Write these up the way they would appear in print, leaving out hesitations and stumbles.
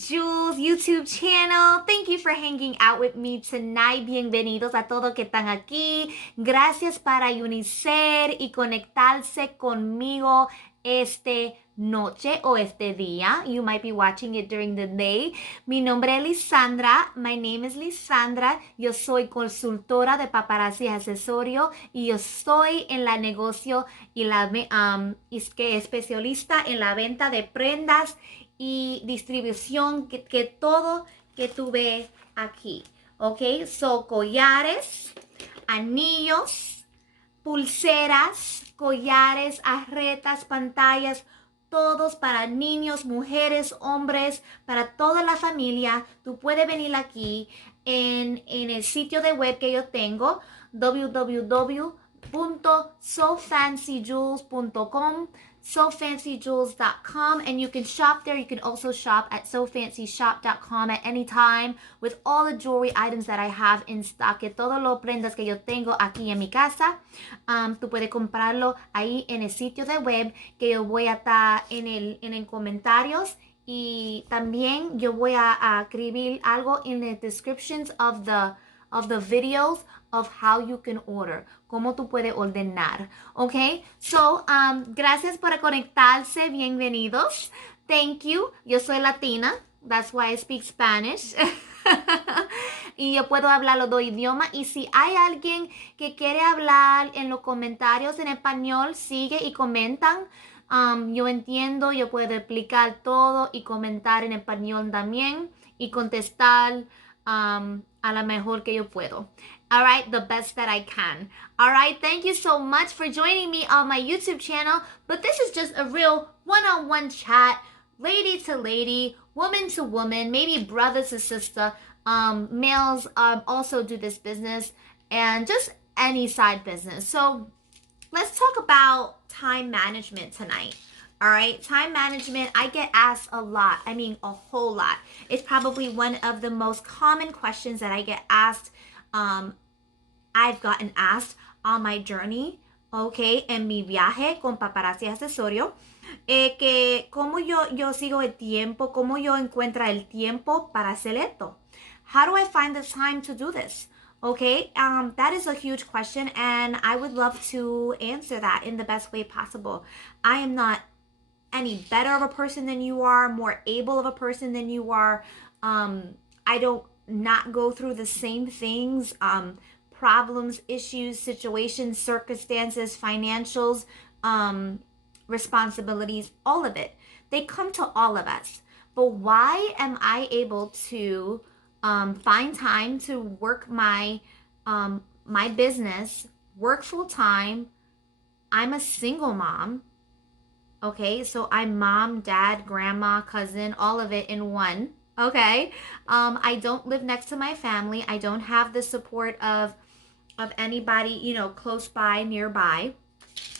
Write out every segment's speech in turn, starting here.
Jules YouTube channel. Thank you for hanging out with me tonight. Bienvenidos a todos que están aquí. Gracias para unirse y conectarse conmigo este noche o este día. You might be watching it during the day. Mi nombre es Lisandra. My name is Lisandra. Yo soy consultora de Paparazzi Accessories y yo estoy en la negocio y que especialista en la venta de prendas y distribución que todo que tú ves aquí. Ok, so collares, anillos, pulseras, collares, arretas, pantallas, todos para niños, mujeres, hombres, para toda la familia. Tú puedes venir aquí en el sitio de web que yo tengo, www.sofancyjewels.com, sofancyjewels.com, and you can shop there. You can also shop at sofancyshop.com at any time with all the jewelry items that I have in stock. Que todos los prendas que yo tengo aquí en mi casa, tú puedes comprarlo ahí en el sitio de web que yo voy a estar en el comentarios. Y también yo voy a escribir algo en the descriptions of the videos of how you can order, cómo tú puedes ordenar, okay? So, gracias por conectarse, bienvenidos. Thank you. Yo soy latina, that's why I speak Spanish. Y yo puedo hablar los dos idiomas. Y si hay alguien que quiere hablar en los comentarios en español, sigue y comentan. Yo entiendo, yo puedo explicar todo y comentar en español también y contestar a la mejor que yo puedo. All right, the best that I can. All right, thank you so much for joining me on my YouTube channel. But this is just a real one-on-one chat, lady to lady, woman to woman, maybe brother to sister. Males also do this business, and just any side business. So let's talk about time management tonight. All right, time management, I get asked a lot. I mean, a whole lot. It's probably one of the most common questions that I get asked. I've gotten asked on my journey, okay, en mi viaje con Paparazzi Accessories, que cómo yo sigo el tiempo, cómo yo encuentro el tiempo para hacer esto. How do I find the time to do this? Okay, that is a huge question, and I would love to answer that in the best way possible. I am not any better of a person than you are, more able of a person than you are. I don't not go through the same things, problems, issues, situations, circumstances, financials, responsibilities, all of it. They come to all of us. But why am I able to find time to work my business, work full time? I'm a single mom. Okay, so I'm mom, dad, grandma, cousin, all of it in one. Okay, I don't live next to my family. I don't have the support of anybody, you know, close by, nearby.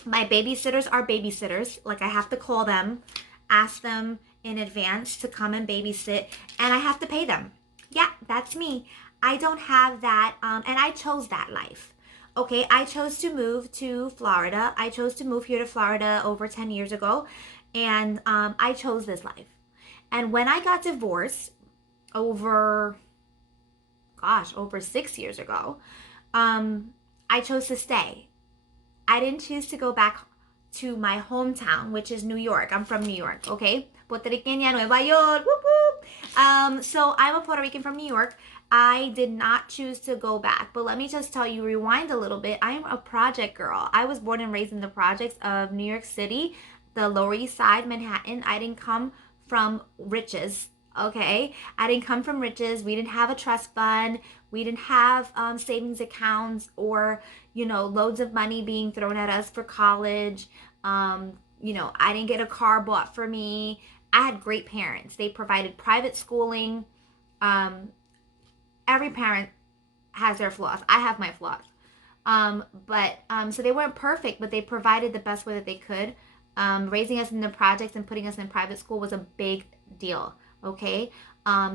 My babysitters are babysitters. Like, I have to call them, ask them in advance to come and babysit, and I have to pay them. Yeah, that's me. I don't have that, and I chose that life. Okay, I chose to move to Florida. I chose to move here to Florida over 10 years ago, and I chose this life. And when I got divorced over 6 years ago, I chose to stay. I didn't choose to go back to my hometown, which is New York. I'm from New York, okay? Puertorriqueña, Nueva York, whoop whoop. So I'm a Puerto Rican from New York. I did not choose to go back. But let me just tell you, rewind a little bit. I am a project girl. I was born and raised in the projects of New York City, the Lower East Side, Manhattan. I didn't come from riches, okay? I didn't come from riches. We didn't have a trust fund. We didn't have savings accounts or, you know, loads of money being thrown at us for college. You know, I didn't get a car bought for me. I had great parents. They provided private schooling. Every parent has their flaws. I have my flaws. So they weren't perfect, but they provided the best way that they could. Raising us in the projects and putting us in private school was a big deal, okay?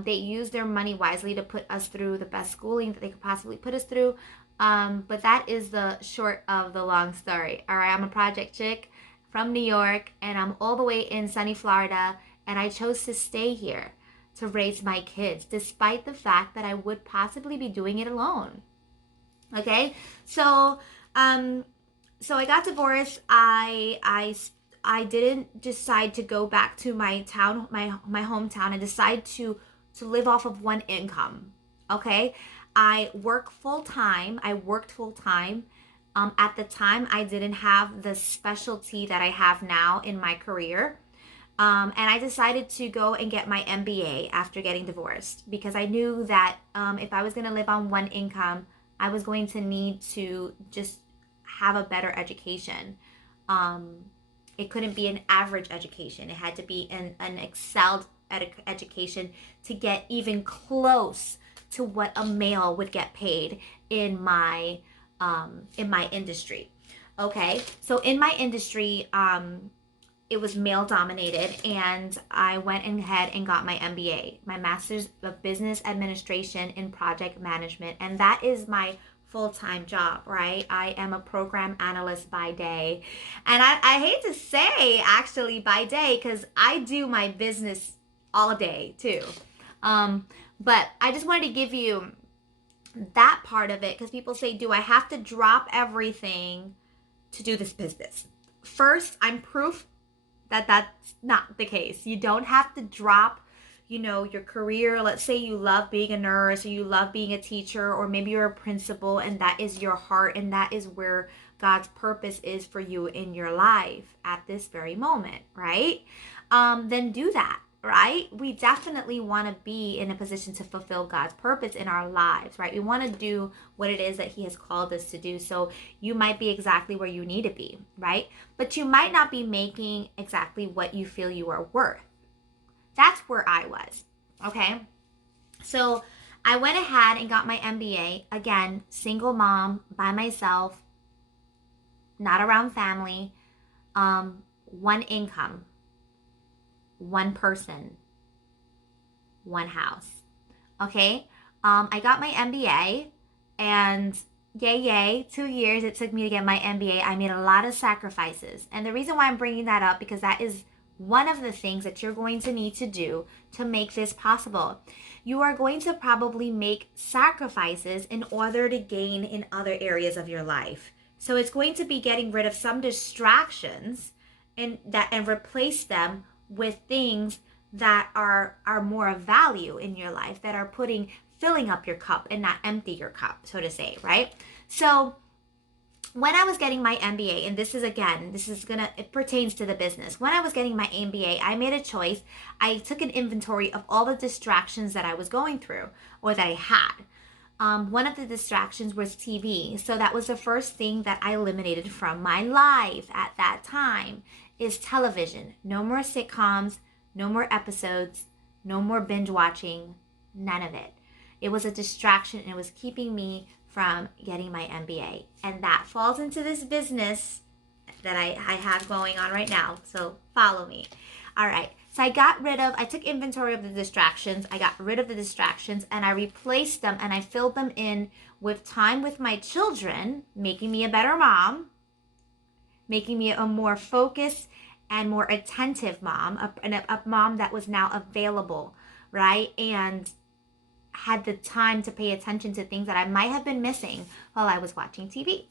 They used their money wisely to put us through the best schooling that they could possibly put us through. But that is the short of the long story. All right, I'm a project chick from New York, and I'm all the way in sunny Florida, and I chose to stay here. to raise my kids, despite the fact that I would possibly be doing it alone. Okay, so so I got divorced. I didn't decide to go back to my town, my hometown. I decided to live off of one income. Okay, I work full time. I worked full time. At the time, I didn't have the specialty that I have now in my career. And I decided to go and get my MBA after getting divorced because I knew that if I was going to live on one income, I was going to need to just have a better education. Um, it couldn't be an average education, it had to be an excelled education to get even close to what a male would get paid in my industry. Okay, so in my industry, it was male dominated, and I went ahead and got my MBA, my Master's of Business Administration in Project Management, and that is my full-time job, right? I am a program analyst by day, and I hate to say actually by day because I do my business all day too. But I just wanted to give you that part of it because people say, do I have to drop everything to do this business? First, I'm proof that that's not the case. You don't have to drop, your career. Let's say you love being a nurse or you love being a teacher, or maybe you're a principal and that is your heart and that is where God's purpose is for you in your life at this very moment, right? Then do that, right? We definitely want to be in a position to fulfill God's purpose in our lives, right? We want to do what it is that He has called us to do. So you might be exactly where you need to be, right? But you might not be making exactly what you feel you are worth. That's where I was, okay? So I went ahead and got my MBA. Again, single mom by myself, not around family, one income, one person, one house. Okay, I got my MBA, and yay, 2 years it took me to get my MBA. I made a lot of sacrifices, and the reason why I'm bringing that up because that is one of the things that you're going to need to do to make this possible. You are going to probably make sacrifices in order to gain in other areas of your life. So it's going to be getting rid of some distractions and replace them with things that are more of value in your life, that are filling up your cup and not empty your cup, so to say, right? So when I was getting my MBA, and it pertains to the business. When I was getting my MBA, I made a choice. I took an inventory of all the distractions that I was going through or that I had. One of the distractions was TV. So that was the first thing that I eliminated from my life at that time is television. No more sitcoms, no more episodes, no more binge watching, none of it. It was a distraction and it was keeping me from getting my MBA. And that falls into this business that I have going on right now. So follow me. All right. So I took inventory of the distractions. I got rid of the distractions and I replaced them and I filled them in with time with my children, making me a better mom, making me a more focused and more attentive mom, a mom that was now available, right? And had the time to pay attention to things that I might have been missing while I was watching TV.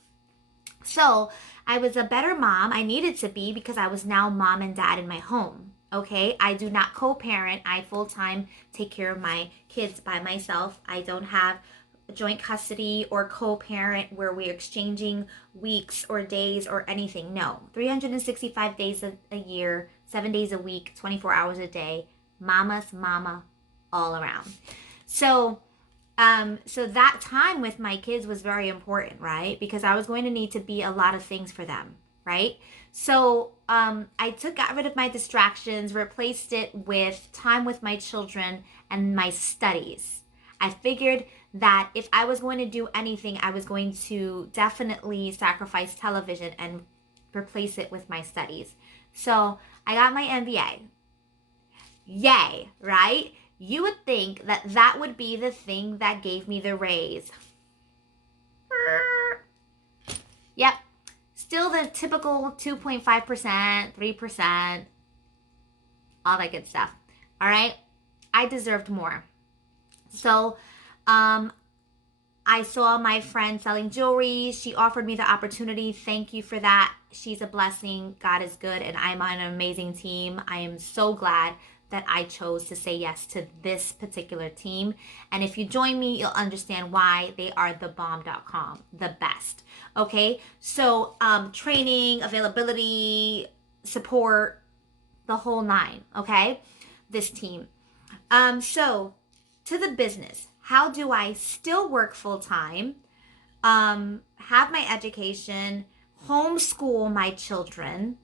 So I was a better mom. I needed to be because I was now mom and dad in my home. Okay, I do not co-parent. I full-time take care of my kids by myself. I don't have joint custody or co-parent where we're exchanging weeks or days or anything. No, 365 days a year, 7 days a week, 24 hours a day, mama all around. So that time with my kids was very important, right? Because I was going to need to be a lot of things for them, right? So I got rid of my distractions, replaced it with time with my children and my studies. I figured that if I was going to do anything, I was going to definitely sacrifice television and replace it with my studies. So I got my MBA. Yay, right? You would think that that would be the thing that gave me the raise. Yep. Still the typical 2.5%, 3%, all that good stuff. All right. I deserved more. So, I saw my friend selling jewelry. She offered me the opportunity. Thank you for that. She's a blessing. God is good, and I'm on an amazing team. I am so glad that I chose to say yes to this particular team. And if you join me, you'll understand why they are thebomb.com, the best. Okay, so training, availability, support, the whole nine. Okay, this team. So to the business, how do I still work full time, have my education, homeschool my children,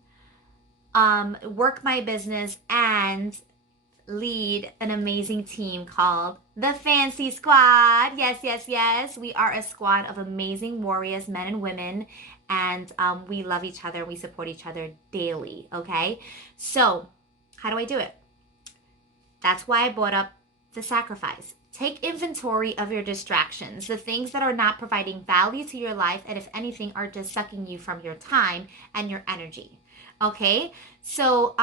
work my business, and lead an amazing team called the Fancy Squad? Yes, yes, yes. We are a squad of amazing warriors, men and women, and we love each other. We support each other daily. Okay, so how do I do it? That's why I brought up the sacrifice. Take inventory of your distractions, the things that are not providing value to your life, and if anything, are just sucking you from your time and your energy. Okay, so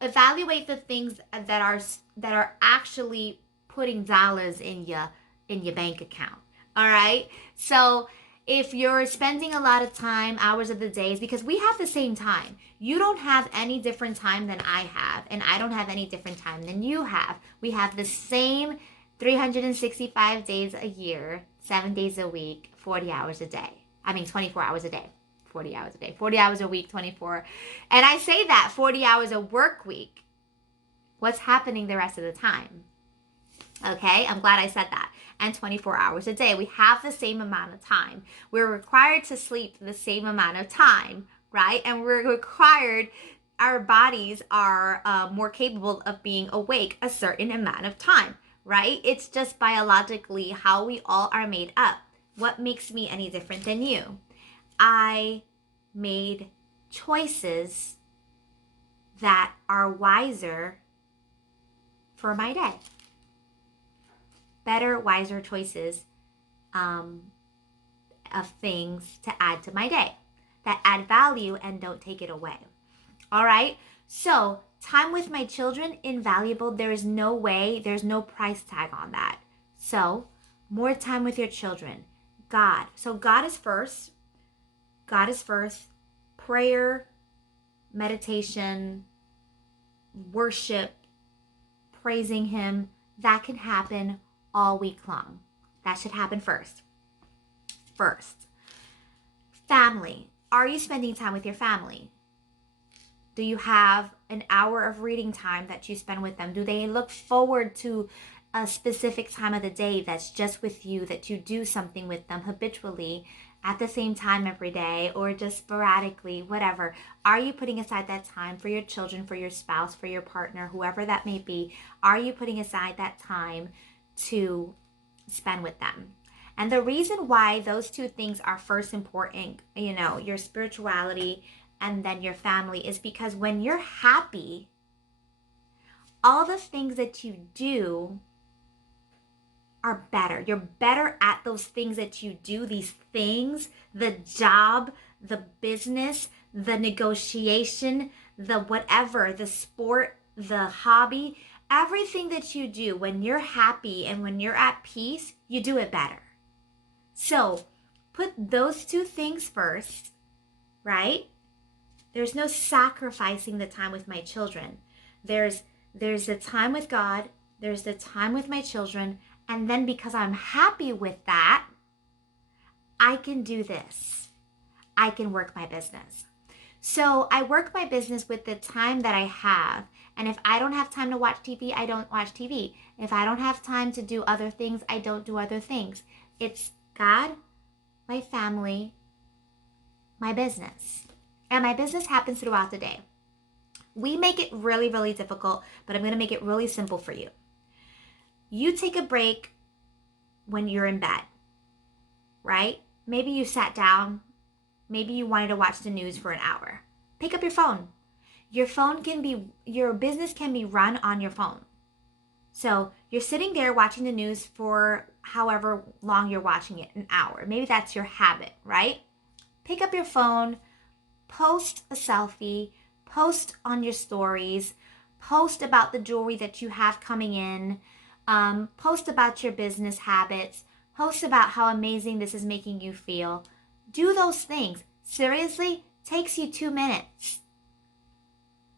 evaluate the things that are actually putting dollars in your bank account. All right, so if you're spending a lot of time, hours of the days, because we have the same time. You don't have any different time than I have, and I don't have any different time than you have. We have the same 365 days a year, 7 days a week, 40 hours a day. 24 hours a day. 40 hours a day. 40 hours a week, 24. And I say that 40 hours a work week. What's happening the rest of the time? Okay, I'm glad I said that. And 24 hours a day. We have the same amount of time. We're required to sleep the same amount of time, right? And we're required, our bodies are more capable of being awake a certain amount of time, right? It's just biologically how we all are made up. What makes me any different than you? I made choices that are wiser for my day. Better, wiser choices of things to add to my day that add value and don't take it away. All right. So time with my children, invaluable. There is no way, there's no price tag on that. So more time with your children. God. So God is first. God is first. Prayer, meditation, worship, praising Him. That can happen all week long. That should happen first. Family. Are you spending time with your family? Do you have an hour of reading time that you spend with them? Do they look forward to a specific time of the day that's just with you, that you do something with them habitually at the same time every day, or just sporadically, whatever? Are you putting aside that time for your children, for your spouse, for your partner, whoever that may be? Are you putting aside that time to spend with them? And the reason why those two things are first important, your spirituality and then your family, is because when you're happy, all the things that you do are better. You're better at those things that you do, these things, the job, the business, the negotiation, the whatever, the sport, the hobby, everything that you do, when you're happy and when you're at peace, you do it better. So put those two things first, right? There's no sacrificing the time with my children. There's the time with God, there's the time with my children, and then because I'm happy with that, I can do this. I can work my business. So I work my business with the time that I have. And if I don't have time to watch TV, I don't watch TV. If I don't have time to do other things, I don't do other things. It's God, my family, my business. And my business happens throughout the day. We make it really, really difficult, but I'm going to make it really simple for you. You take a break when you're in bed, right? Maybe you sat down. Maybe you wanted to watch the news for an hour. Pick up your phone. Your business can be run on your phone. So you're sitting there watching the news for however long you're watching it, an hour. Maybe that's your habit, right? Pick up your phone, post a selfie, post on your stories, Post about the jewelry that you have coming in. Post about your business habits. Post about how amazing this is making you feel. Do those things. Seriously, takes you 2 minutes.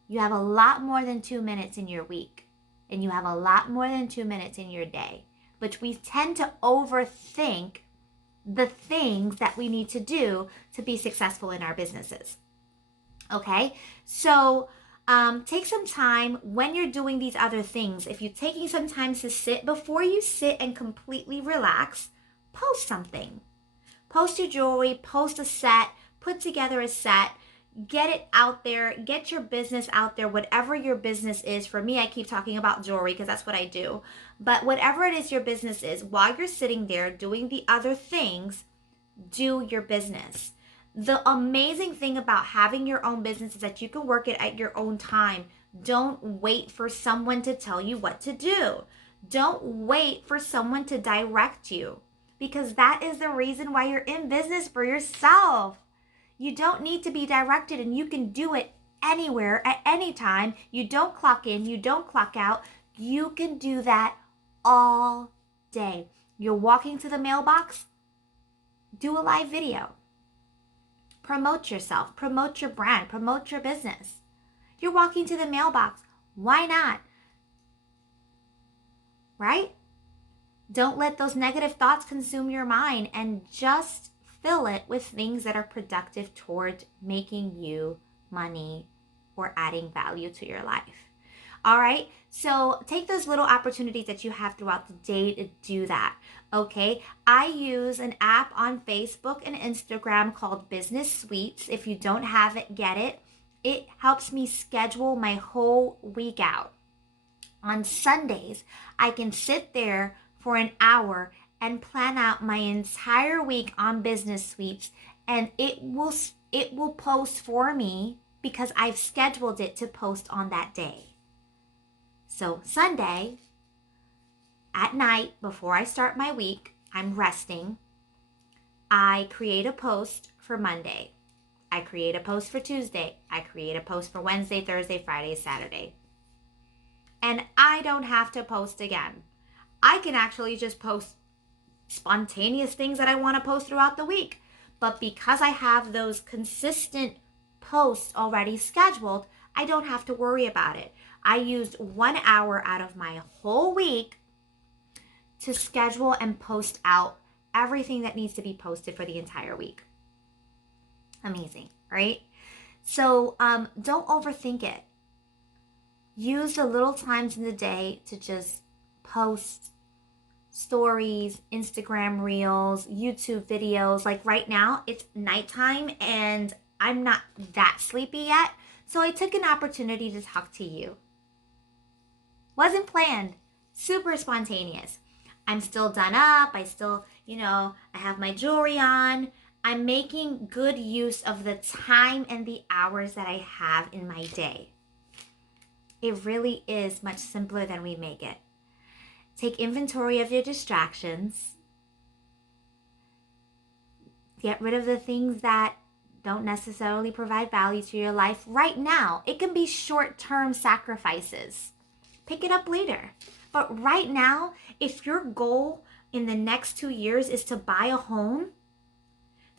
You have a lot more than 2 minutes in your week. And you have a lot more than 2 minutes in your day. But we tend to overthink the things that we need to do to be successful in our businesses. Okay? So take some time when you're doing these other things. If you're taking some time to sit, before you sit and completely relax, post something. Post your jewelry, post a set, put together a set, get it out there, get your business out there, whatever your business is. For me, I keep talking about jewelry because that's what I do. But whatever it is your business is, while you're sitting there doing the other things, do your business. The amazing thing about having your own business is that you can work it at your own time. Don't wait for someone to tell you what to do. Don't wait for someone to direct you, because that is the reason why you're in business for yourself. You don't need to be directed, and you can do it anywhere at any time. You don't clock in, you don't clock out. You can do that all day. You're walking to the mailbox, do a live video. Promote yourself, promote your brand, promote your business. You're walking to the mailbox. Why not? Right? Don't let those negative thoughts consume your mind, and just fill it with things that are productive toward making you money or adding value to your life. All right, so take those little opportunities that you have throughout the day to do that. Okay, I use an app on Facebook and Instagram called Business Suites. If you don't have it, get it. It helps me schedule my whole week out. On Sundays, I can sit there for an hour and plan out my entire week on Business Suites, and it will post for me because I've scheduled it to post on that day. So Sunday at night, before I start my week, I'm resting. I create a post for Monday. I create a post for Tuesday. I create a post for Wednesday, Thursday, Friday, Saturday. And I don't have to post again. I can actually just post spontaneous things that I want to post throughout the week. But because I have those consistent posts already scheduled, I don't have to worry about it. I used 1 hour out of my whole week to schedule and post out everything that needs to be posted for the entire week. Amazing, right? So don't overthink it. Use the little times in the day to just post stories, Instagram reels, YouTube videos. Like right now, it's nighttime and I'm not that sleepy yet. So I took an opportunity to talk to you. Wasn't planned, super spontaneous. I'm still done up. I still, I have my jewelry on. I'm making good use of the time and the hours that I have in my day. It really is much simpler than we make it. Take inventory of your distractions. Get rid of the things that don't necessarily provide value to your life right now. It can be short-term sacrifices. Pick it up later. But right now, if your goal in the next 2 years is to buy a home,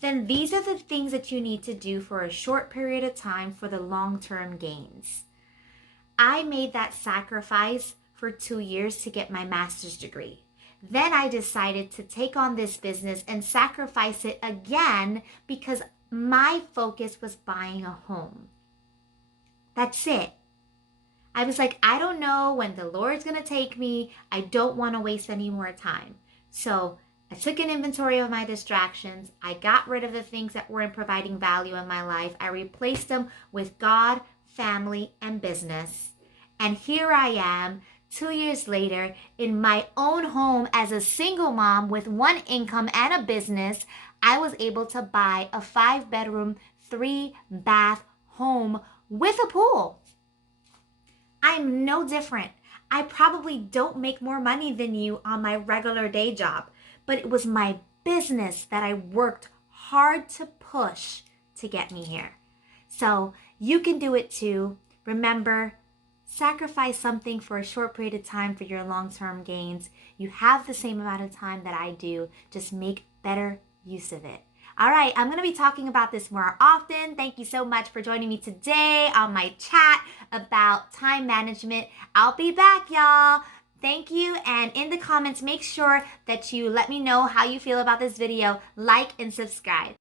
then these are the things that you need to do for a short period of time for the long-term gains. I made that sacrifice for 2 years to get my master's degree. Then I decided to take on this business and sacrifice it again because my focus was buying a home. That's it. I was like, I don't know when the Lord's going to take me. I don't want to waste any more time. So I took an inventory of my distractions. I got rid of the things that weren't providing value in my life. I replaced them with God, family, and business. And here I am, 2 years later, in my own home as a single mom with one income and a business. I was able to buy a 5-bedroom, 3-bath home with a pool. I'm no different. I probably don't make more money than you on my regular day job, but it was my business that I worked hard to push to get me here. So you can do it too. Remember, sacrifice something for a short period of time for your long-term gains. You have the same amount of time that I do. Just make better use of it. All right, I'm going to be talking about this more often. Thank you so much for joining me today on my chat about time management. I'll be back, y'all. Thank you, and in the comments, make sure that you let me know how you feel about this video, like and subscribe.